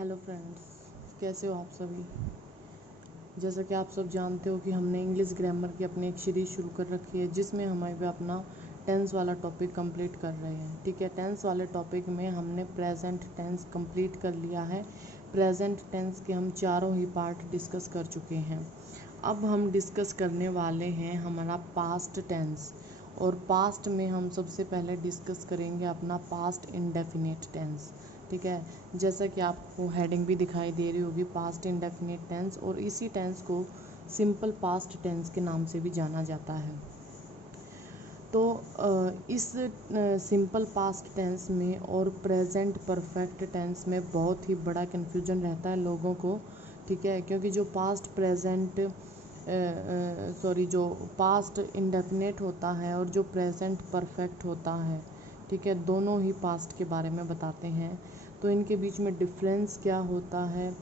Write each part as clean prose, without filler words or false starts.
Hello friends, कैसे हो आप सभी। जैसा कि आप सब जानते हो कि हमने इंग्लिश ग्रामर की अपनी एक सीरीज़ शुरू कर रखी है जिसमें हम अभी अपना टेंस वाला टॉपिक कंप्लीट कर रहे हैं। ठीक है, टेंस वाले टॉपिक में हमने प्रेजेंट टेंस कंप्लीट कर लिया है। प्रेजेंट टेंस के हम चारों ही पार्ट डिस्कस कर चुके हैं। अब हम डिस्कस करने वाले हैं हमारा पास्ट टेंस, और पास्ट में हम सबसे पहले डिस्कस करेंगे अपना पास्ट इंडेफिनिट टेंस। ठीक है, जैसा कि आपको हेडिंग भी दिखाई दे रही होगी, पास्ट इंडेफिनिट टेंस, और इसी टेंस को सिंपल पास्ट टेंस के नाम से भी जाना जाता है। तो इस सिंपल पास्ट टेंस में और प्रेजेंट परफेक्ट टेंस में बहुत ही बड़ा कन्फ्यूजन रहता है लोगों को। ठीक है, क्योंकि जो जो पास्ट इंडेफिनिट होता है और जो प्रेजेंट परफेक्ट होता है, ठीक है, दोनों ही पास्ट के बारे में बताते हैं। तो इनके बीच में डिफरेंस क्या होता है,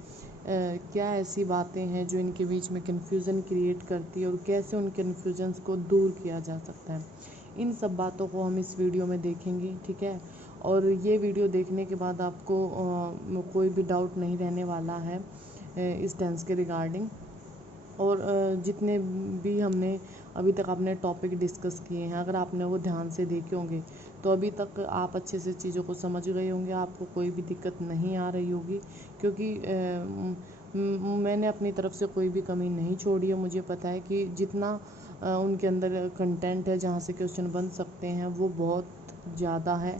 क्या ऐसी बातें हैं जो इनके बीच में कन्फ्यूज़न क्रिएट करती है और कैसे उन कन्फ्यूजन्स को दूर किया जा सकता है, इन सब बातों को हम इस वीडियो में देखेंगे। ठीक है, और ये वीडियो देखने के बाद आपको कोई भी डाउट नहीं रहने वाला है इस टेंस के रिगार्डिंग। और जितने भी हमने अभी तक अपने टॉपिक डिस्कस किए हैं, अगर आपने वो ध्यान से देखे होंगे तो अभी तक आप अच्छे से चीज़ों को समझ गए होंगे, आपको कोई भी दिक्कत नहीं आ रही होगी, क्योंकि मैंने अपनी तरफ से कोई भी कमी नहीं छोड़ी है। मुझे पता है कि जितना उनके अंदर कंटेंट है जहाँ से क्वेश्चन बन सकते हैं वो बहुत ज़्यादा है,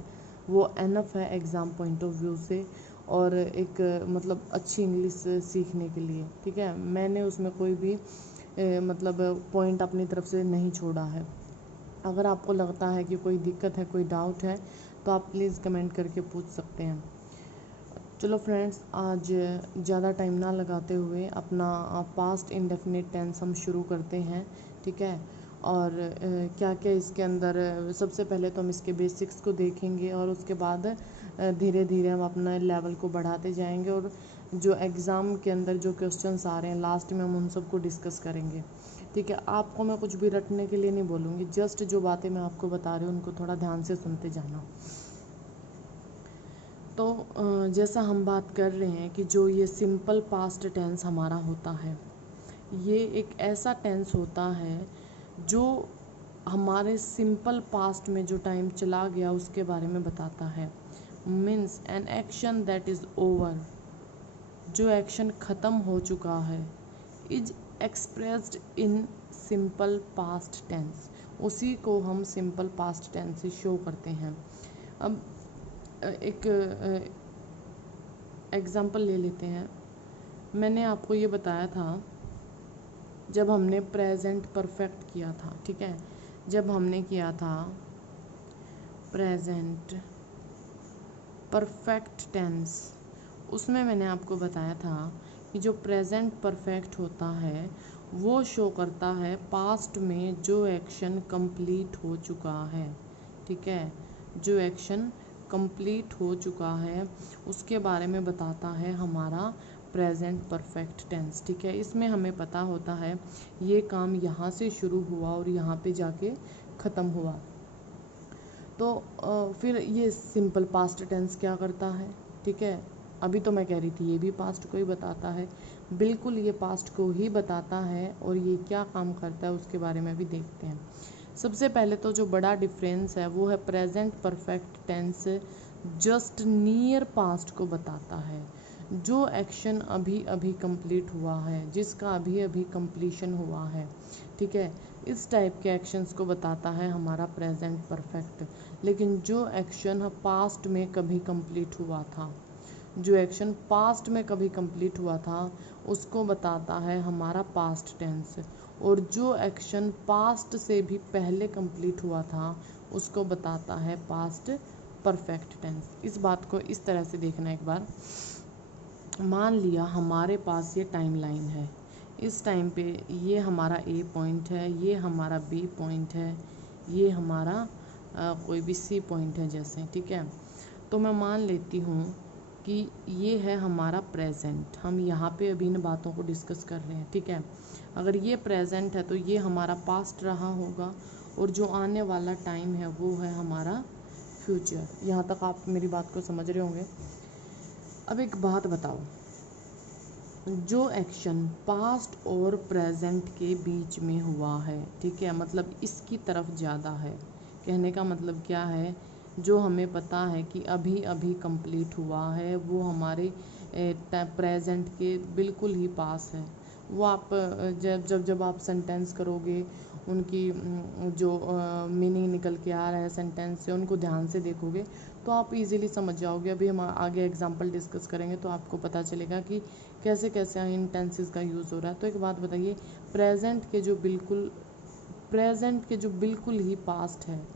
वो एनफ है एग्ज़ाम पॉइंट ऑफ व्यू से, और एक मतलब अच्छी इंग्लिश सीखने के लिए। ठीक है, मैंने उसमें कोई भी मतलब पॉइंट अपनी तरफ से नहीं छोड़ा है। अगर आपको लगता है कि कोई दिक्कत है, कोई डाउट है, तो आप प्लीज़ कमेंट करके पूछ सकते हैं। चलो फ्रेंड्स, आज ज़्यादा टाइम ना लगाते हुए अपना पास्ट इंडेफिनिट टेंस हम शुरू करते हैं। ठीक है, और क्या क्या इसके अंदर, सबसे पहले तो हम इसके बेसिक्स को देखेंगे और उसके बाद धीरे धीरे हम अपना लेवल को बढ़ाते जाएंगे, और जो एग्ज़ाम के अंदर जो क्वेश्चंस आ रहे हैं लास्ट में हम उन सबको डिस्कस करेंगे। ठीक है, आपको मैं कुछ भी रटने के लिए नहीं बोलूँगी, जस्ट जो बातें मैं आपको बता रही हूँ उनको थोड़ा ध्यान से सुनते जाना। तो जैसा हम बात कर रहे हैं कि जो ये सिंपल पास्ट टेंस हमारा होता है, ये एक ऐसा टेंस होता है जो हमारे सिंपल पास्ट में जो टाइम चला गया उसके बारे में बताता है। Means an action that is over, जो एक्शन ख़त्म हो चुका है, is expressed in simple past tense, उसी को हम सिंपल पास्ट टेंस से शो करते हैं। अब एक एग्ज़ाम्पल ले लेते हैं। मैंने आपको ये बताया था जब हमने प्रेजेंट परफेक्ट किया था। ठीक है, जब हमने किया था प्रेजेंट परफेक्ट टेंस, उसमें मैंने आपको बताया था कि जो प्रेजेंट परफेक्ट होता है वो शो करता है पास्ट में जो एक्शन कंप्लीट हो चुका है। ठीक है, जो एक्शन कंप्लीट हो चुका है उसके बारे में बताता है हमारा प्रेजेंट परफेक्ट टेंस। ठीक है, इसमें हमें पता होता है ये काम यहाँ से शुरू हुआ और यहाँ पे जाके ख़त्म हुआ। तो फिर ये सिंपल पास्ट टेंस क्या करता है। ठीक है, अभी तो मैं कह रही थी ये भी पास्ट को ही बताता है, बिल्कुल ये पास्ट को ही बताता है, और ये क्या काम करता है उसके बारे में भी देखते हैं। सबसे पहले तो जो बड़ा डिफरेंस है वो है present perfect tense just near past को बताता है, जो एक्शन अभी अभी कंप्लीट हुआ है, जिसका अभी अभी कंप्लीशन हुआ है। ठीक है, इस टाइप के एक्शंस को बताता है हमारा प्रेजेंट परफेक्ट। लेकिन जो एक्शन पास्ट में कभी कंप्लीट हुआ था, जो एक्शन पास्ट में कभी कंप्लीट हुआ था उसको बताता है हमारा पास्ट टेंस, और जो एक्शन पास्ट से भी पहले कंप्लीट हुआ था उसको बताता है पास्ट परफेक्ट टेंस। इस बात को इस तरह से देखना एक बार। मान लिया हमारे पास ये टाइम लाइन है, इस टाइम पे ये हमारा ए पॉइंट है, ये हमारा बी पॉइंट है, ये हमारा कोई भी सी पॉइंट है जैसे। ठीक है, तो मैं मान लेती हूँ कि ये है हमारा प्रेजेंट, हम यहाँ पे अभी इन बातों को डिस्कस कर रहे हैं। ठीक है, अगर ये प्रेजेंट है तो ये हमारा पास्ट रहा होगा, और जो आने वाला टाइम है वो है हमारा फ्यूचर। यहाँ तक आप मेरी बात को समझ रहे होंगे। अब एक बात बताओ, जो एक्शन पास्ट और प्रेजेंट के बीच में हुआ है, ठीक है, मतलब इसकी तरफ ज़्यादा है। कहने का मतलब क्या है, जो हमें पता है कि अभी अभी कंप्लीट हुआ है वो हमारे प्रेजेंट के बिल्कुल ही पास है। वो आप जब जब जब आप सेंटेंस करोगे, उनकी जो मीनिंग निकल के आ रहा है सेंटेंस से, उनको ध्यान से देखोगे तो आप इजीली समझ जाओगे। अभी हम आगे एग्जांपल डिस्कस करेंगे तो आपको पता चलेगा कि कैसे कैसे इन टेंसेस का यूज़ हो रहा है। तो एक बात बताइए, प्रेजेंट के जो बिल्कुल ही पास्ट है,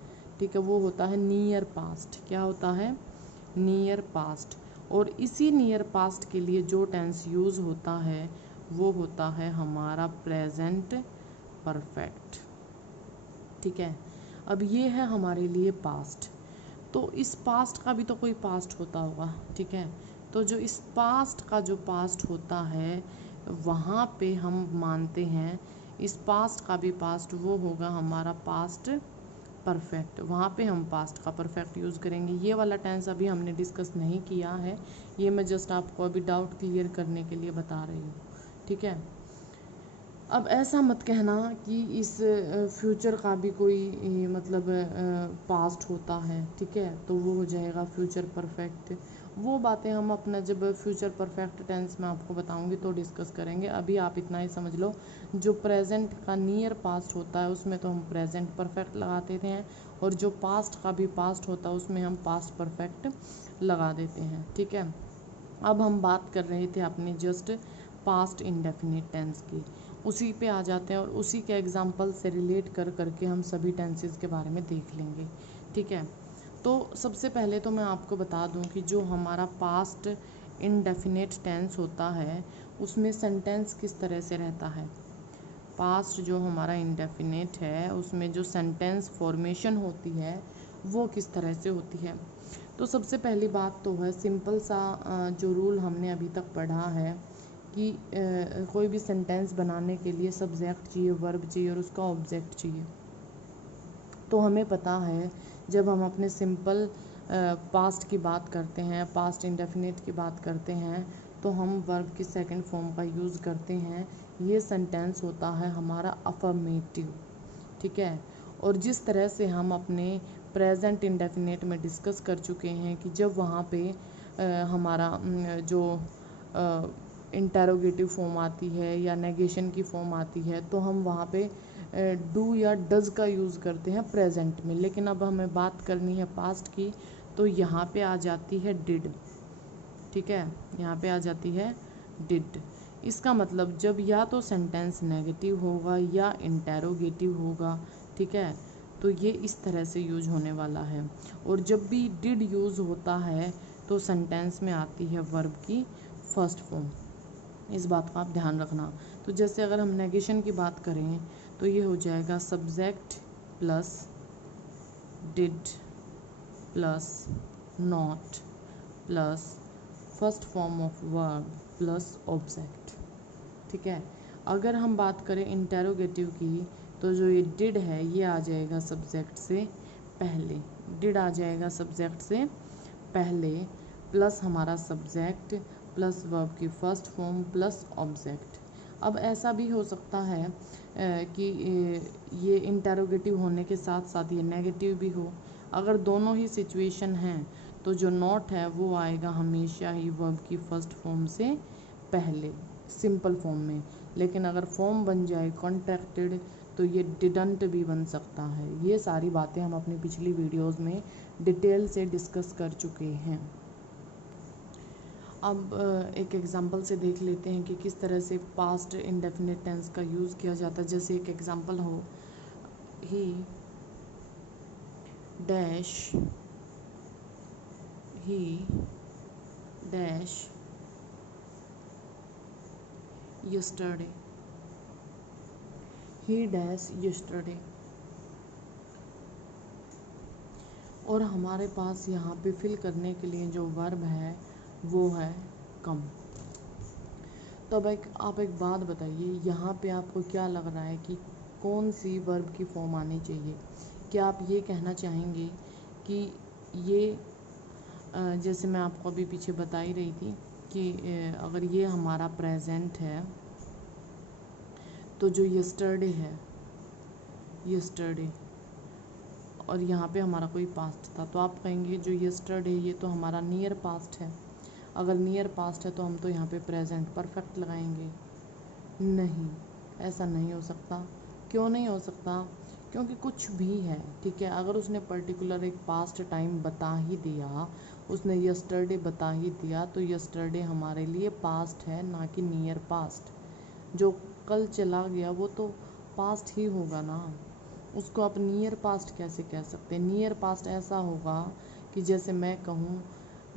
ठीक है, वो होता है नियर पास्ट। क्या होता है? Near past. और इसी नियर पास्ट के लिए जो टेंस यूज़ होता है वो होता है हमारा प्रेजेंट परफेक्ट, ठीक है। अब ये है हमारे लिए पास्ट, तो इस पास्ट का भी तो कोई पास्ट होता होगा, ठीक है। तो जो इस पास्ट का जो पास्ट होता है वहाँ पे हम मानते हैं इस पास्ट का भी पास्ट वो होगा हमारा पास्ट परफेक्ट। वहाँ पे हम पास्ट का परफेक्ट यूज़ करेंगे। ये वाला टेंस अभी हमने डिस्कस नहीं किया है, ये मैं जस्ट आपको अभी डाउट क्लियर करने के लिए बता रही हूँ, ठीक है। अब ऐसा मत कहना कि इस फ्यूचर का भी कोई मतलब पास्ट होता है, ठीक है, तो वो हो जाएगा फ्यूचर परफेक्ट। वो बातें हम अपना जब फ्यूचर परफेक्ट टेंस में आपको बताऊंगी तो डिस्कस करेंगे। अभी आप इतना ही समझ लो, जो प्रेजेंट का नियर पास्ट होता है उसमें तो हम प्रेजेंट परफेक्ट लगा देते हैं, और जो पास्ट का भी पास्ट होता है उसमें हम पास्ट परफेक्ट लगा देते हैं, ठीक है। अब हम बात कर रहे थे अपने जस्ट पास्ट इंडेफिनिट टेंस की, उसी पे आ जाते हैं और उसी के एग्जांपल से रिलेट कर करके हम सभी टेंसेस के बारे में देख लेंगे, ठीक है। तो सबसे पहले तो मैं आपको बता दूं कि जो हमारा पास्ट इंडेफिनिट टेंस होता है उसमें सेंटेंस किस तरह से रहता है। पास्ट जो हमारा इंडेफिनिट है उसमें जो सेंटेंस फॉर्मेशन होती है वो किस तरह से होती है। तो सबसे पहली बात तो है सिंपल सा जो रूल हमने अभी तक पढ़ा है कि कोई भी सेंटेंस बनाने के लिए सब्जेक्ट चाहिए, वर्ब चाहिए और उसका ऑब्जेक्ट चाहिए। तो हमें पता है जब हम अपने सिंपल पास्ट की बात करते हैं, पास्ट इंडेफिनिट की बात करते हैं, तो हम वर्ब की सेकंड फॉर्म का यूज़ करते हैं। ये सेंटेंस होता है हमारा अफर्मेटिव, ठीक है। और जिस तरह से हम अपने प्रेजेंट इंडेफिनिट में डिस्कस कर चुके हैं कि जब वहाँ पे हमारा जो इंटेरोगेटिव फॉर्म आती है या नेगेशन की फॉर्म आती है तो हम वहाँ पे डू या डज का यूज़ करते हैं प्रेजेंट में। लेकिन अब हमें बात करनी है पास्ट की, तो यहाँ पे आ जाती है डिड, ठीक है, यहाँ पे आ जाती है डिड। इसका मतलब जब या तो सेंटेंस नेगेटिव होगा या इंटेरोगेटिव होगा, ठीक है, तो ये इस तरह से यूज होने वाला है। और जब भी डिड यूज़ होता है तो सेंटेंस में आती है वर्ब की फर्स्ट फॉर्म। इस बात का आप ध्यान रखना। तो जैसे अगर हम नेगेशन की बात करें तो ये हो जाएगा subject plus did plus not plus first form of verb plus object, ठीक है। अगर हम बात करें इंटेरोगेटिव की तो जो ये डिड है ये आ जाएगा सब्जेक्ट से पहले, डिड आ जाएगा सब्जेक्ट से पहले प्लस हमारा सब्जेक्ट प्लस वर्ब की फर्स्ट फॉर्म प्लस ऑब्जेक्ट। अब ऐसा भी हो सकता है कि ये इंटेरोगेटिव होने के साथ साथ ये नेगेटिव भी हो। अगर दोनों ही सिचुएशन हैं तो जो नॉट है वो आएगा हमेशा ही वर्ब की फर्स्ट फॉर्म से पहले सिंपल फॉर्म में। लेकिन अगर फॉर्म बन जाए कॉन्ट्रैक्टेड तो ये डिडंट भी बन सकता है। ये सारी बातें हम अपनी पिछली वीडियोस में डिटेल से डिस्कस कर चुके हैं। अब एक एग्जांपल से देख लेते हैं कि किस तरह से पास्ट इंडेफिनिट टेंस का यूज़ किया जाता है। जैसे एक एग्जांपल हो, ही dash yesterday, he dash yesterday। और हमारे पास यहाँ पे फिल करने के लिए जो वर्ब है वो है कम। तो अब आप एक बात बताइए, यहाँ पे आपको क्या लग रहा है कि कौन सी वर्ब की फॉर्म आनी चाहिए। क्या आप ये कहना चाहेंगे कि ये जैसे मैं आपको अभी पीछे बता ही रही थी कि अगर ये हमारा प्रेजेंट है तो जो यस्टरडे है, यस्टरडे, और यहाँ पे हमारा कोई पास्ट था, तो आप कहेंगे जो यस्टरडे ये तो हमारा नियर पास्ट है। अगर नियर पास्ट है तो हम तो यहाँ पे प्रेजेंट परफेक्ट लगाएंगे। नहीं, ऐसा नहीं हो सकता। क्यों नहीं हो सकता? क्योंकि कुछ भी है, ठीक है, अगर उसने पर्टिकुलर एक पास्ट टाइम बता ही दिया, उसने यस्टरडे बता ही दिया, तो यस्टरडे हमारे लिए पास्ट है, ना कि नियर पास्ट। जो कल चला गया वो तो पास्ट ही होगा ना, उसको आप नियर पास्ट कैसे कह सकते हैं? नियर पास्ट ऐसा होगा कि जैसे मैं कहूँ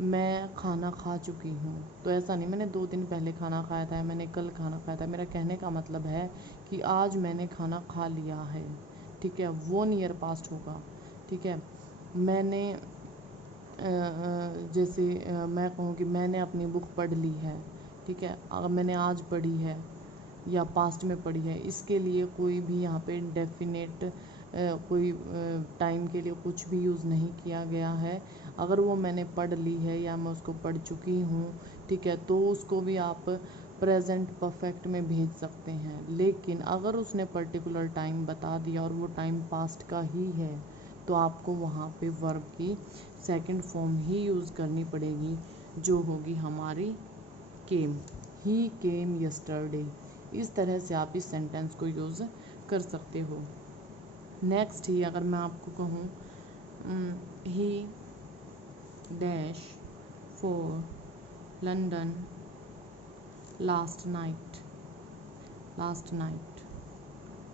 मैं खाना खा चुकी हूँ, तो ऐसा नहीं मैंने 2 दिन पहले खाना खाया था, मैंने कल खाना खाया था। मेरा कहने का मतलब है कि आज मैंने खाना खा लिया है, ठीक है, वो नियर पास्ट होगा। ठीक है, मैंने जैसे मैं कहूँ कि मैंने अपनी बुक पढ़ ली है, ठीक है, अगर मैंने आज पढ़ी है या पास्ट में पढ़ी है, इसके लिए कोई भी यहाँ पे डेफिनेट कोई टाइम के लिए कुछ भी यूज़ नहीं किया गया है। अगर वो मैंने पढ़ ली है या मैं उसको पढ़ चुकी हूँ, ठीक है, तो उसको भी आप प्रेजेंट परफेक्ट में भेज सकते हैं। लेकिन अगर उसने पर्टिकुलर टाइम बता दिया और वो टाइम पास्ट का ही है, तो आपको वहाँ पे वर्ब की सेकंड फॉर्म ही यूज़ करनी पड़ेगी, जो होगी हमारी केम। ही केम यस्टरडे। इस तरह से आप इस सेंटेंस को यूज़ कर सकते हो। नेक्स्ट ही अगर मैं आपको कहूँ ही dash for London last night, last night,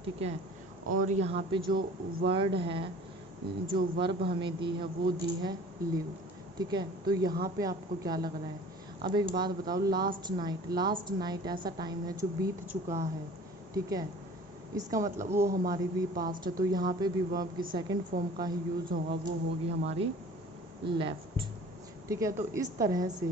ठीक है, और यहाँ पे जो वर्ड है, जो वर्ब हमें दी है वो दी है लिव, ठीक है। तो यहाँ पे आपको क्या लग रहा है? अब एक बात बताओ, लास्ट नाइट, लास्ट नाइट ऐसा टाइम है जो बीत चुका है, ठीक है, इसका मतलब वो हमारी भी पास्ट है, तो यहाँ पे भी वर्ब की सेकंड फॉर्म का ही यूज़ होगा, वो होगी हमारी लेफ्ट, ठीक है। तो इस तरह से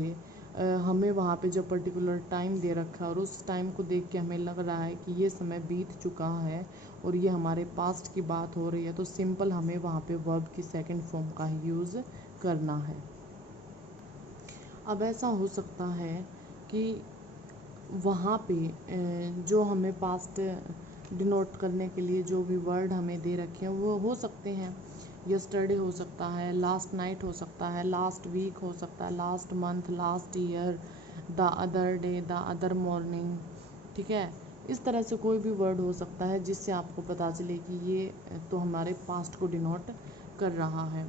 हमें वहाँ पे जो पर्टिकुलर टाइम दे रखा है और उस टाइम को देख के हमें लग रहा है कि ये समय बीत चुका है और ये हमारे पास्ट की बात हो रही है, तो सिंपल हमें वहाँ पे वर्ब की सेकंड फॉर्म का ही यूज़ करना है। अब ऐसा हो सकता है कि वहाँ पे जो हमें पास्ट डिनोट करने के लिए जो भी वर्ड हमें दे रखे हैं वो हो सकते हैं, यस्टरडे हो सकता है, लास्ट नाइट हो सकता है, लास्ट वीक हो सकता है, last month, last year, the other day, the other morning, ठीक है। इस तरह से कोई भी वर्ड हो सकता है जिससे आपको पता चले कि ये तो हमारे पास्ट को डिनोट कर रहा है।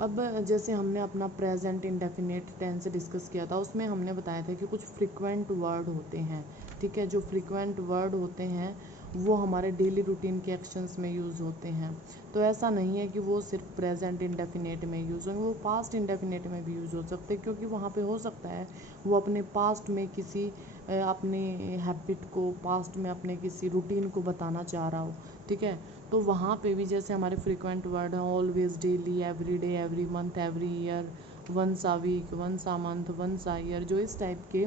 अब जैसे हमने अपना प्रेजेंट इंडेफिनिट टेंस डिस्कस किया था, उसमें हमने बताया था कि कुछ फ्रीक्वेंट वर्ड होते हैं, ठीक है, जो फ्रीक्वेंट वर्ड होते हैं वो हमारे डेली रूटीन के एक्शंस में यूज़ होते हैं। तो ऐसा नहीं है कि वो सिर्फ प्रेजेंट इंडेफिनिट में यूज़ होंगे, वो पास्ट इंडेफिनिट में भी यूज़ हो सकते हैं, क्योंकि वहाँ पे हो सकता है वो अपने पास्ट में किसी अपने हैबिट को, पास्ट में अपने किसी रूटीन को बताना चाह रहा हो, ठीक है। तो वहाँ पे भी जैसे हमारे फ्रीक्वेंट वर्ड हैं always, daily, every day, every month, every year, once a week, once a month, once a year, जो इस टाइप के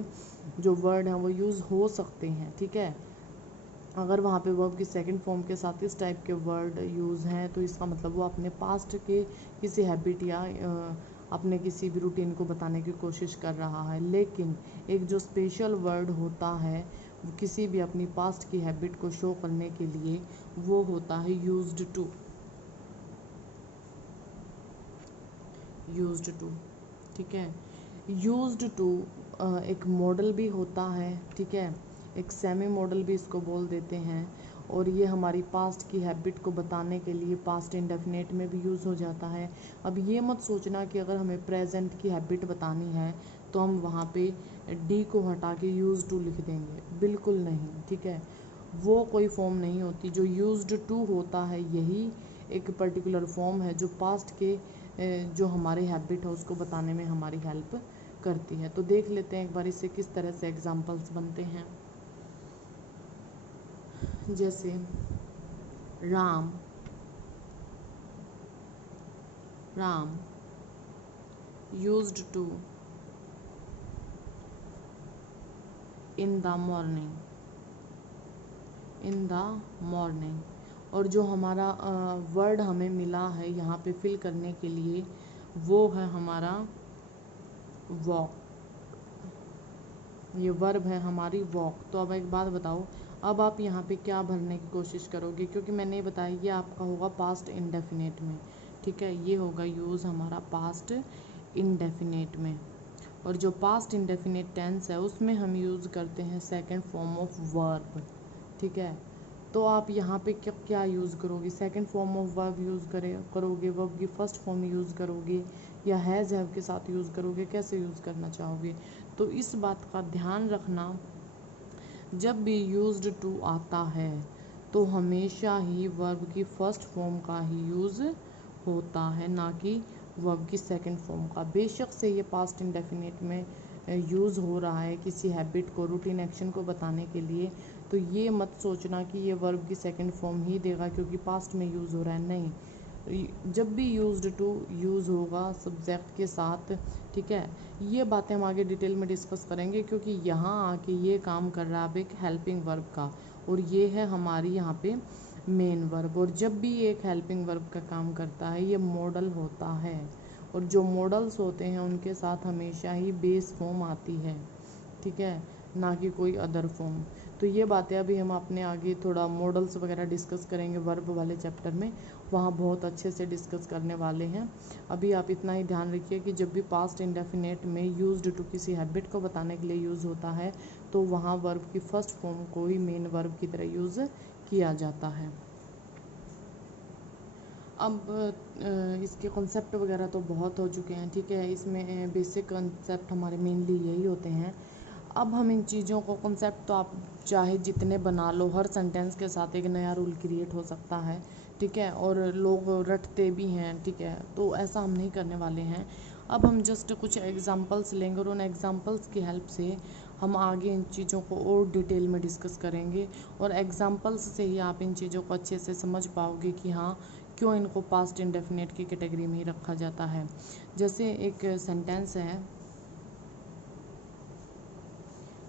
जो वर्ड हैं वो यूज़ हो सकते हैं, ठीक है। अगर वहाँ पे वर्ब की सेकंड फॉर्म के साथ इस टाइप के वर्ड यूज़ हैं तो इसका मतलब वो अपने पास्ट के किसी हैबिट या अपने किसी भी रूटीन को बताने की कोशिश कर रहा है। लेकिन एक जो स्पेशल वर्ड होता है किसी भी अपनी पास्ट की हैबिट को शो करने के लिए, वो होता है यूज्ड टू, यूज्ड टू, ठीक है। यूज्ड टू एक मॉडल भी होता है, ठीक है, एक सेमी मॉडल भी इसको बोल देते हैं, और ये हमारी पास्ट की हैबिट को बताने के लिए पास्ट इंडेफिनेट में भी यूज़ हो जाता है। अब ये मत सोचना कि अगर हमें प्रेजेंट की हैबिट बतानी है तो हम वहाँ पे डी को हटा के यूज़ टू लिख देंगे, बिल्कुल नहीं, ठीक है। वो कोई फॉर्म नहीं होती, जो यूज्ड टू होता है यही एक पर्टिकुलर फॉर्म है जो पास्ट के जो हमारी हैबिट है उसको बताने में हमारी हेल्प करती है। तो देख लेते हैं एक बार इससे किस तरह से एग्जांपल्स बनते हैं। जैसे Ram, Ram used to in the morning, in the morning, और जो हमारा वर्ड हमें मिला है यहाँ पे फिल करने के लिए वो है हमारा वॉक, ये वर्ब है हमारी वॉक। तो अब एक बात बताओ, अब आप यहाँ पे क्या भरने की कोशिश करोगे, क्योंकि मैंने ये बताया ये आपका होगा पास्ट इंडेफिनेट में, ठीक है, ये होगा यूज़ हमारा पास्ट इंडेफिनेट में। और जो पास्ट इंडेफिनेट टेंस है उसमें हम यूज़ करते हैं सेकंड फॉर्म ऑफ वर्ब, ठीक है। तो आप यहाँ पे क्या क्या यूज़ करोगे, second form of verb use करोगे, वर्ब की फर्स्ट फॉर्म यूज़ करोगे, या हैज़ हैव के साथ यूज़ करोगे, कैसे यूज़ करना चाहोगे। तो इस बात का ध्यान रखना, जब भी यूज्ड टू आता है तो हमेशा ही वर्ब की फर्स्ट फॉर्म का ही यूज़ होता है, ना कि वर्ब की सेकंड फॉर्म का। बेशक से ये पास्ट इंडेफिनेट में यूज़ हो रहा है किसी हैबिट को, रूटीन एक्शन को बताने के लिए, तो ये मत सोचना कि ये वर्ब की सेकंड फॉर्म ही देगा क्योंकि पास्ट में यूज़ हो रहा है, नहीं। जब भी यूज्ड टू यूज़ होगा सब्जेक्ट के साथ, ठीक है। ये बातें हम आगे डिटेल में डिस्कस करेंगे, क्योंकि यहाँ आके ये काम कर रहा है अब एक हेल्पिंग वर्ब का, और ये है हमारी यहाँ पे मेन वर्ब। और जब भी एक हेल्पिंग वर्ब का काम करता है ये मॉडल होता है, और जो मॉडल्स होते हैं उनके साथ हमेशा ही बेस फॉर्म आती है, ठीक है, ना कि कोई अदर फॉर्म। तो ये बातें अभी हम अपने आगे थोड़ा मॉडल्स वगैरह डिस्कस करेंगे वर्ब वाले चैप्टर में, वहाँ बहुत अच्छे से डिस्कस करने वाले हैं। अभी आप इतना ही ध्यान रखिए कि जब भी पास्ट इंडेफिनेट में यूज्ड टू किसी हैबिट को बताने के लिए यूज़ होता है तो वहाँ वर्ब की फर्स्ट फॉर्म को ही मेन वर्ब की तरह यूज़ किया जाता है। अब इसके कॉन्सेप्ट वगैरह तो बहुत हो चुके हैं, ठीक है, इसमें बेसिक कॉन्सेप्ट हमारे मेनली यही होते हैं। अब हम इन चीज़ों को, कॉन्सेप्ट तो आप चाहे जितने बना लो, हर सेंटेंस के साथ एक नया रूल क्रिएट हो सकता है, ठीक है, और लोग रटते भी हैं, ठीक है, तो ऐसा हम नहीं करने वाले हैं। अब हम जस्ट कुछ एग्जांपल्स लेंगे और उन एग्जांपल्स की हेल्प से हम आगे इन चीज़ों को और डिटेल में डिस्कस करेंगे, और एग्जांपल्स से ही आप इन चीज़ों को अच्छे से समझ पाओगे कि हाँ क्यों इनको पास्ट इंडेफिनेट की कैटेगरी में ही रखा जाता है। जैसे एक सेंटेंस है,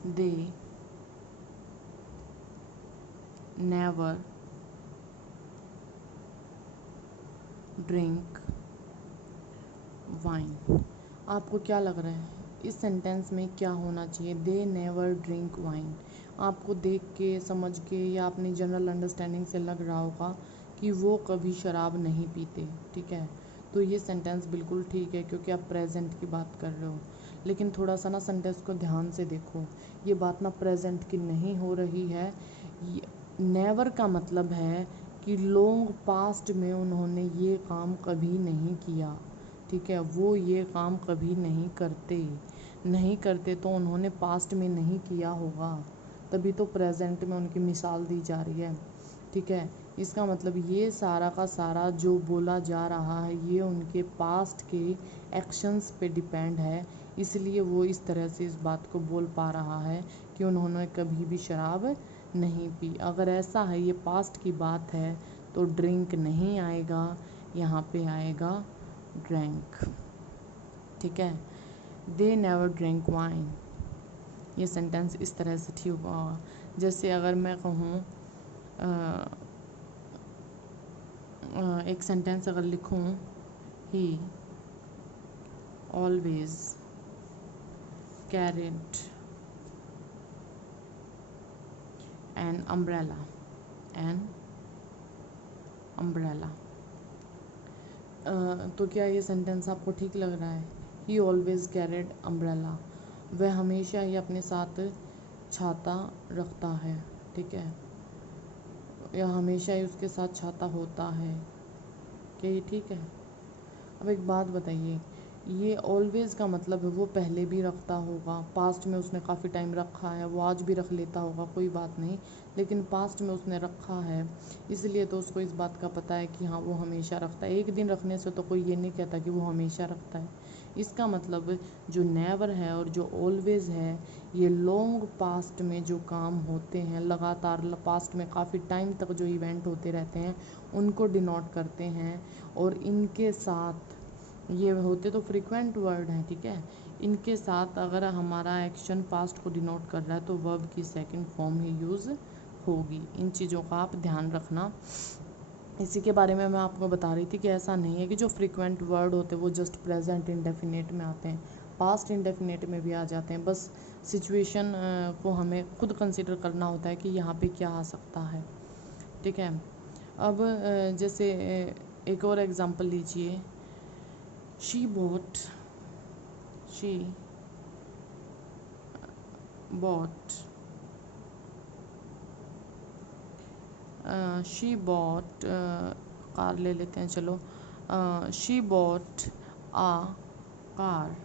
दे नेवर ड्रिंक वाइन। आपको क्या लग रहा है इस सेंटेंस में क्या होना चाहिए, दे नेवर ड्रिंक वाइन। आपको देख के, समझ के, या अपनी जनरल अंडरस्टैंडिंग से लग रहा होगा कि वो कभी शराब नहीं पीते, ठीक है। तो ये सेंटेंस बिल्कुल ठीक है क्योंकि आप प्रेजेंट की बात कर रहे हो। लेकिन थोड़ा सा ना सेंटेंस को ध्यान से देखो, ये बात ना प्रेजेंट की नहीं हो रही है। नेवर का मतलब है कि लॉन्ग पास्ट में उन्होंने ये काम कभी नहीं किया, ठीक है, वो ये काम कभी नहीं करते तो उन्होंने पास्ट में नहीं किया होगा, तभी तो प्रेजेंट में उनकी मिसाल दी जा रही है, ठीक है। इसका मतलब ये सारा का सारा जो बोला जा रहा है ये उनके पास्ट के एक्शंस पे डिपेंड है, इसलिए वो इस तरह से इस बात को बोल पा रहा है कि उन्होंने कभी भी शराब नहीं पी। अगर ऐसा है, ये पास्ट की बात है, तो ड्रिंक नहीं आएगा, यहाँ पे आएगा ड्रैंक, ठीक है। दे नेवर ड्रिंक वाइन, ये सेंटेंस इस तरह से ठीक होगा। जैसे अगर मैं कहूँ एक सेंटेंस अगर लिखूँ, ही ऑलवेज कैरिड एन अम्ब्रेला, तो क्या ये सेंटेंस आपको ठीक लग रहा है। ही ऑलवेज कैरिड अम्ब्रेला, वह हमेशा ही अपने साथ छाता रखता है, ठीक है, या हमेशा ही उसके साथ छाता होता है, क्या ये ठीक है। अब एक बात बताइए, ये ऑलवेज़ का मतलब है वो पहले भी रखता होगा, पास्ट में उसने काफ़ी टाइम रखा है, वो आज भी रख लेता होगा, कोई बात नहीं, लेकिन पास्ट में उसने रखा है इसलिए तो उसको इस बात का पता है कि हाँ वो हमेशा रखता है। एक दिन रखने से तो कोई ये नहीं कहता कि वो हमेशा रखता है। इसका मतलब जो नेवर है और जो ऑलवेज़ है ये लॉन्ग पास्ट में जो काम होते हैं, लगातार पास्ट में काफ़ी टाइम तक जो इवेंट होते रहते हैं उनको डिनोट करते हैं, और इनके साथ ये होते तो फ्रीक्वेंट वर्ड हैं, ठीक है, इनके साथ अगर हमारा एक्शन पास्ट को डिनोट कर रहा है तो वर्ब की सेकंड फॉर्म ही यूज़ होगी। इन चीज़ों का आप ध्यान रखना। इसी के बारे में मैं आपको बता रही थी कि ऐसा नहीं है कि जो फ्रीक्वेंट वर्ड होते हैं वो जस्ट प्रेजेंट इंडेफिनेट में आते हैं, पास्ट इंडेफिनिट में भी आ जाते हैं, बस सिचुएशन को हमें खुद कंसिडर करना होता है कि यहाँ पे क्या आ सकता है। ठीक है, अब जैसे एक और एग्जांपल लीजिए, शी बॉट कार ले लेते हैं, चलो। She bought a car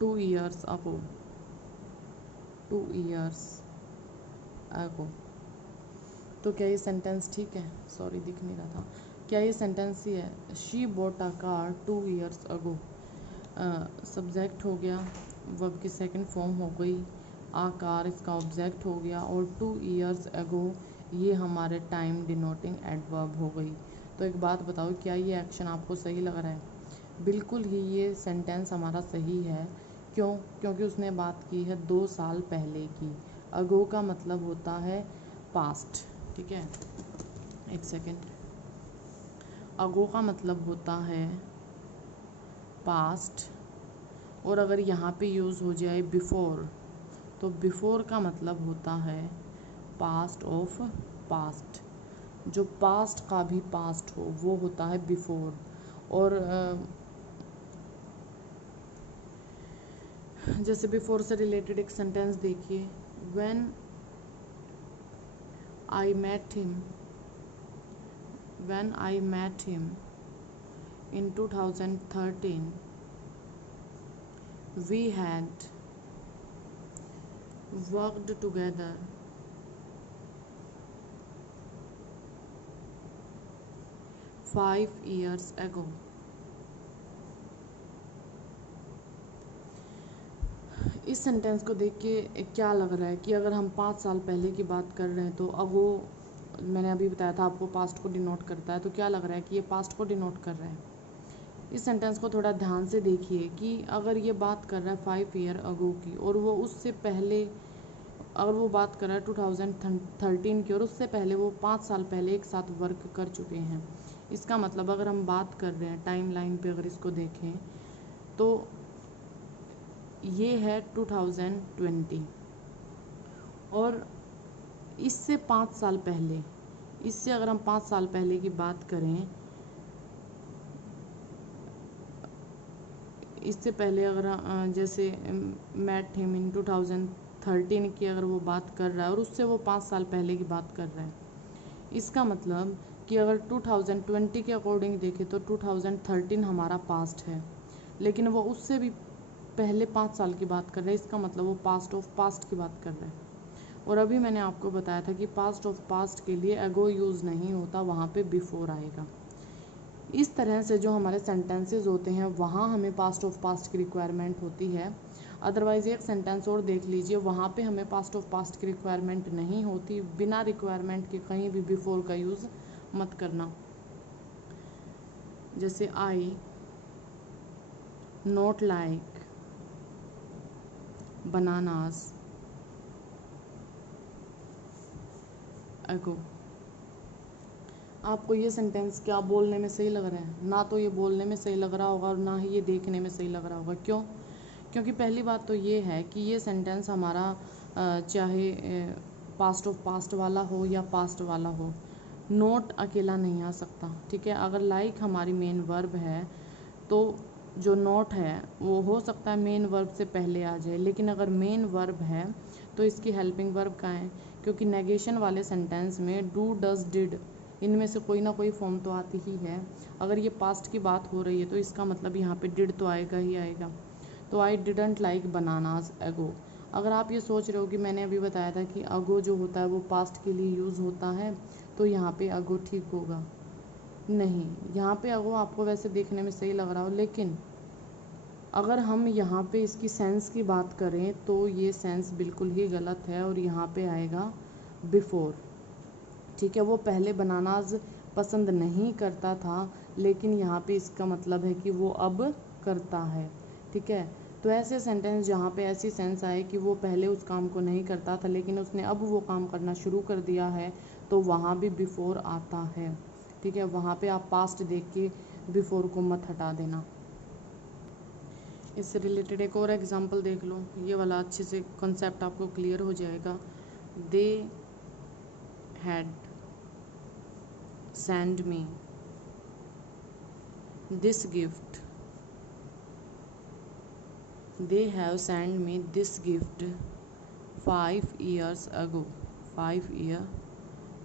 2 years ago। तो क्या ये सेंटेंस ठीक है? सॉरी, दिख नहीं रहा था। क्या ये सेंटेंस ही है? She bought a car 2 years ago। Subject हो गया, वर्ब की सेकंड फॉर्म हो गई, आ कार इसका ऑब्जेक्ट हो गया, और 2 years ago ये हमारे टाइम डिनोटिंग एडवर्ब हो गई। तो एक बात बताओ, क्या ये एक्शन आपको सही लग रहा है? बिल्कुल ही ये सेंटेंस हमारा सही है। क्यों? क्योंकि उसने बात की है 2 साल पहले की। अगो का मतलब होता है पास्ट। ठीक है, एक सेकेंड। अगो का मतलब होता है पास्ट, और अगर यहाँ पे यूज़ हो जाए बिफोर, तो बिफोर का मतलब होता है पास्ट ऑफ पास्ट। जो पास्ट का भी पास्ट हो वो होता है बिफोर। और जैसे बिफोर से रिलेटेड एक सेंटेंस देखिए, when I met him in 2013 we had worked together five years ago। इस सेंटेंस को देख के क्या लग रहा है कि अगर हम 5 साल पहले की बात कर रहे हैं तो अगो, मैंने अभी बताया था आपको, पास्ट को डिनोट करता है। तो क्या लग रहा है कि ये पास्ट को डिनोट कर रहा है। इस सेंटेंस को थोड़ा ध्यान से देखिए कि अगर ये बात कर रहा है 5 year अगो की, और वो उससे पहले, अगर वो बात कर रहा है 2013 की, और उससे पहले वो 5 साल पहले एक साथ वर्क कर चुके हैं, इसका मतलब अगर हम बात कर रहे हैं टाइम लाइन पे, अगर इसको देखें तो ये है 2020, और इससे 5 साल पहले, इससे अगर हम 5 साल पहले की बात करें, इससे पहले अगर जैसे मैट हिम इन 2013 की अगर वो बात कर रहा है, और उससे वो 5 साल पहले की बात कर रहा है, इसका मतलब कि अगर 2020 के अकॉर्डिंग देखें तो 2013 हमारा पास्ट है, लेकिन वो उससे भी पहले 5 साल की बात कर रहे हैं, इसका मतलब वो पास्ट ऑफ पास्ट की बात कर रहे हैं। और अभी मैंने आपको बताया था कि पास्ट ऑफ पास्ट के लिए एगो यूज़ नहीं होता, वहाँ पे बिफोर आएगा। इस तरह से जो हमारे सेंटेंसेस होते हैं वहाँ हमें पास्ट ऑफ पास्ट की रिक्वायरमेंट होती है। अदरवाइज़ एक सेंटेंस और देख लीजिए, वहाँ पे हमें पास्ट ऑफ पास्ट की रिक्वायरमेंट नहीं होती। बिना रिक्वायरमेंट के कहीं भी बिफोर का यूज़ मत करना। जैसे आई नॉट लाइक बनानास एगो। आपको ये सेंटेंस क्या बोलने में सही लग रहा है? ना तो ये बोलने में सही लग रहा होगा और ना ही ये देखने में सही लग रहा होगा। क्यों? क्योंकि पहली बात तो ये है कि ये सेंटेंस हमारा चाहे पास्ट ऑफ पास्ट वाला हो या पास्ट वाला हो, नोट अकेला नहीं आ सकता। ठीक है, अगर लाइक हमारी मेन वर्ब है तो जो नोट है वो हो सकता है मेन वर्ब से पहले आ जाए, लेकिन अगर मेन वर्ब है तो इसकी हेल्पिंग वर्ब कहाँ है? क्योंकि नेगेशन वाले सेंटेंस में डू डज डिड इनमें से कोई ना कोई फॉर्म तो आती ही है। अगर ये पास्ट की बात हो रही है तो इसका मतलब यहाँ पे डिड तो आएगा ही आएगा। तो आई डिडंट लाइक बनानास एगो। अगर आप ये सोच रहे हो कि मैंने अभी बताया था कि अगो जो होता है वो पास्ट के लिए यूज़ होता है, तो यहाँ पे अगो ठीक होगा नहीं। यहाँ पे अगो आपको वैसे देखने में सही लग रहा हो, लेकिन अगर हम यहाँ पे इसकी सेंस की बात करें तो ये सेंस बिल्कुल ही गलत है, और यहाँ पे आएगा बिफोर। ठीक है, वो पहले बनानाज पसंद नहीं करता था, लेकिन यहाँ पे इसका मतलब है कि वो अब करता है। ठीक है, तो ऐसे सेंटेंस जहाँ पे ऐसी सेंस आए कि वो पहले उस काम को नहीं करता था लेकिन उसने अब वो काम करना शुरू कर दिया है, तो वहाँ भी बिफोर आता है। ठीक है, वहाँ पे आप पास्ट देख के बिफोर को मत हटा देना। इससे रिलेटेड एक और एग्जांपल देख लो, ये वाला अच्छे से कॉन्सेप्ट आपको क्लियर हो जाएगा। They had send me this gift, they have send me this gift 5 years ago, 5 year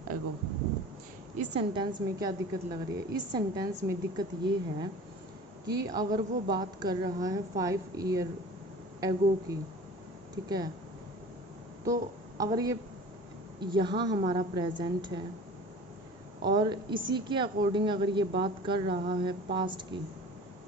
ago। इस सेंटेंस में क्या दिक्कत लग रही है? इस सेंटेंस में दिक्कत ये है कि अगर वो बात कर रहा है 5 year ago की, ठीक है, तो अगर ये यहाँ हमारा प्रेजेंट है और इसी के अकॉर्डिंग अगर ये बात कर रहा है पास्ट की,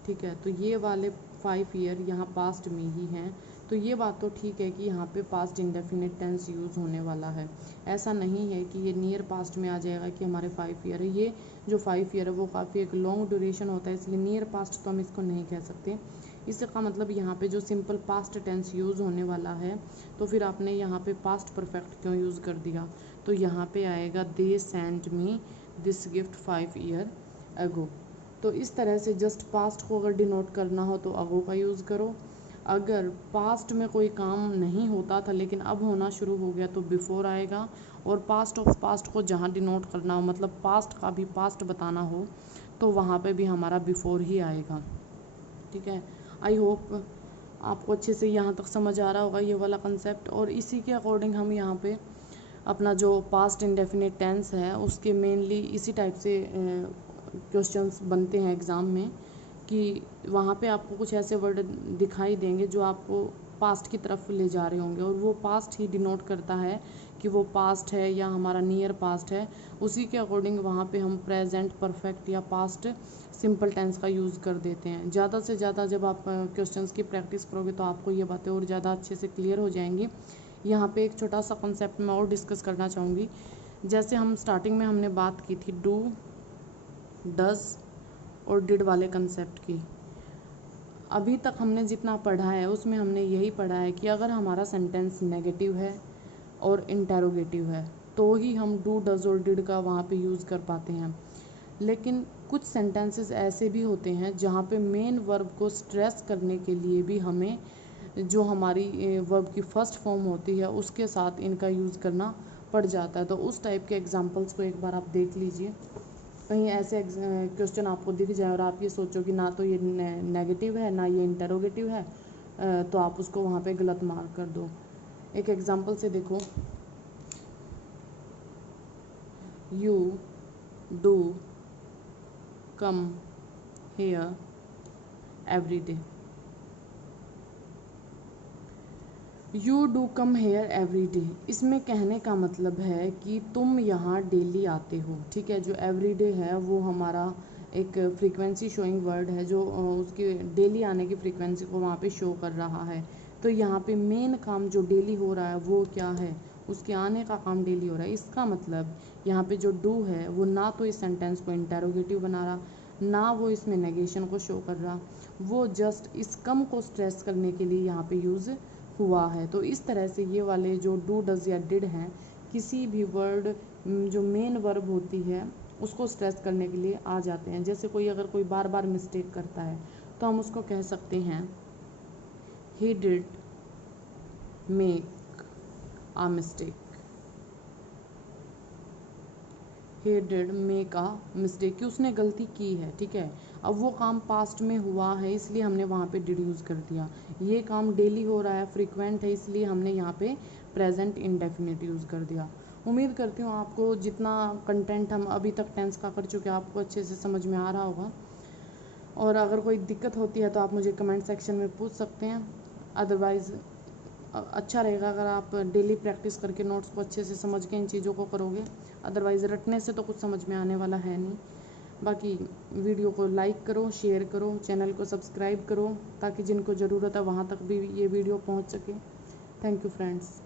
ठीक है, तो ये वाले 5 ईयर यहाँ पास्ट में ही हैं, तो ये बात तो ठीक है कि यहाँ पे पास्ट इंडेफिनिट टेंस यूज़ होने वाला है। ऐसा नहीं है कि ये नियर पास्ट में आ जाएगा कि हमारे 5 ईयर है। ये जो 5 ईयर है वो काफ़ी एक लॉन्ग ड्यूरेशन होता है, इसलिए नियर पास्ट तो हम इसको नहीं कह सकते। इसका मतलब यहाँ पे जो सिंपल पास्ट टेंस यूज़ होने वाला है, तो फिर आपने यहाँ पे पास्ट परफेक्ट क्यों यूज़ कर दिया? तो यहाँ पे आएगा they send me this gift 5 year ago। तो इस तरह से जस्ट पास्ट को अगर डिनोट करना हो तो अगो का यूज़ करो। अगर पास्ट में कोई काम नहीं होता था लेकिन अब होना शुरू हो गया तो बिफोर आएगा। और पास्ट ऑफ पास्ट को जहाँ डिनोट करना हो, मतलब पास्ट का भी पास्ट बताना हो, तो वहाँ पे भी हमारा बिफोर ही आएगा। ठीक है, आई होप आपको अच्छे से यहाँ तक समझ आ रहा होगा ये वाला कंसेप्ट। और इसी के अकॉर्डिंग हम यहाँ पे अपना जो पास्ट इंडेफिनिट टेंस है उसके मेनली इसी टाइप से क्वेश्चंस बनते हैं एग्ज़ाम में, कि वहाँ पे आपको कुछ ऐसे वर्ड दिखाई देंगे जो आपको पास्ट की तरफ ले जा रहे होंगे, और वो पास्ट ही डिनोट करता है कि वो पास्ट है या हमारा नियर पास्ट है। उसी के अकॉर्डिंग वहाँ पे हम प्रेजेंट परफेक्ट या पास्ट सिंपल टेंस का यूज़ कर देते हैं। ज़्यादा से ज़्यादा जब आप क्वेश्चंस की प्रैक्टिस करोगे तो आपको ये बातें और ज़्यादा अच्छे से क्लियर हो जाएंगी। यहाँ पे एक छोटा सा कंसेप्ट मैं और डिस्कस करना चाहूँगी। जैसे हम स्टार्टिंग में हमने बात की थी डू, डज और डिड वाले कंसेप्ट की। अभी तक हमने जितना पढ़ा है उसमें हमने यही पढ़ा है कि अगर हमारा सेंटेंस नेगेटिव है और इंटेरोगेटिव है तो ही हम डू, डज और डिड का वहाँ पे यूज़ कर पाते हैं। लेकिन कुछ सेंटेंसेस ऐसे भी होते हैं जहाँ पे मेन वर्ब को स्ट्रेस करने के लिए भी हमें जो हमारी वर्ब की फर्स्ट फॉर्म होती है उसके साथ इनका यूज़ करना पड़ जाता है। तो उस टाइप के एग्जांपल्स को एक बार आप देख लीजिए। कहीं ऐसे क्वेश्चन आपको दिख जाए और आप ये सोचो कि ना तो ये नेगेटिव है ना ये इंटरोगेटिव है, तो आप उसको वहाँ पे गलत मार्क कर दो। एक एग्जांपल से देखो, you do come here every day. You do come here every day, इसमें कहने का मतलब है कि तुम यहाँ डेली आते हो। ठीक है, जो एवरी डे है वो हमारा एक फ्रीक्वेंसी शोइंग वर्ड है जो उसकी डेली आने की फ्रीक्वेंसी को वहाँ पे शो कर रहा है। तो यहाँ पे मेन काम जो डेली हो रहा है वो क्या है? उसके आने का काम डेली हो रहा है। इसका मतलब यहाँ पे जो डू है वो ना तो इस सेंटेंस को इंटेरोगेटिव बना रहा, ना वो इसमें नेगेशन को शो कर रहा, वो जस्ट इस कम को स्ट्रेस करने के लिए यहाँ पे यूज़ हुआ है। तो इस तरह से ये वाले जो डू, डज या डिड हैं, किसी भी वर्ड जो मेन वर्ब होती है उसको स्ट्रेस करने के लिए आ जाते हैं। जैसे कोई अगर कोई बार बार मिस्टेक करता है तो हम उसको कह सकते हैं he did make a mistake, he did make a mistake, कि उसने गलती की है। ठीक है, अब वो काम पास्ट में हुआ है इसलिए हमने वहाँ पे डिड यूज़ कर दिया। ये काम डेली हो रहा है, फ्रीक्वेंट है, इसलिए हमने यहाँ पे प्रेजेंट इंडेफिनिट यूज़ कर दिया। उम्मीद करती हूँ आपको जितना कंटेंट हम अभी तक टेंस का कर चुके हैं आपको अच्छे से समझ में आ रहा होगा। और अगर कोई दिक्कत होती है तो आप मुझे कमेंट सेक्शन में पूछ सकते हैं। अदरवाइज़ अच्छा रहेगा अगर आप डेली प्रैक्टिस करके नोट्स को अच्छे से समझ के इन चीज़ों को करोगे। अदरवाइज़ रटने से तो कुछ समझ में आने वाला है नहीं। बाकी वीडियो को लाइक करो, शेयर करो, चैनल को सब्सक्राइब करो ताकि जिनको ज़रूरत है वहाँ तक भी ये वीडियो पहुँच सके। Thank you friends.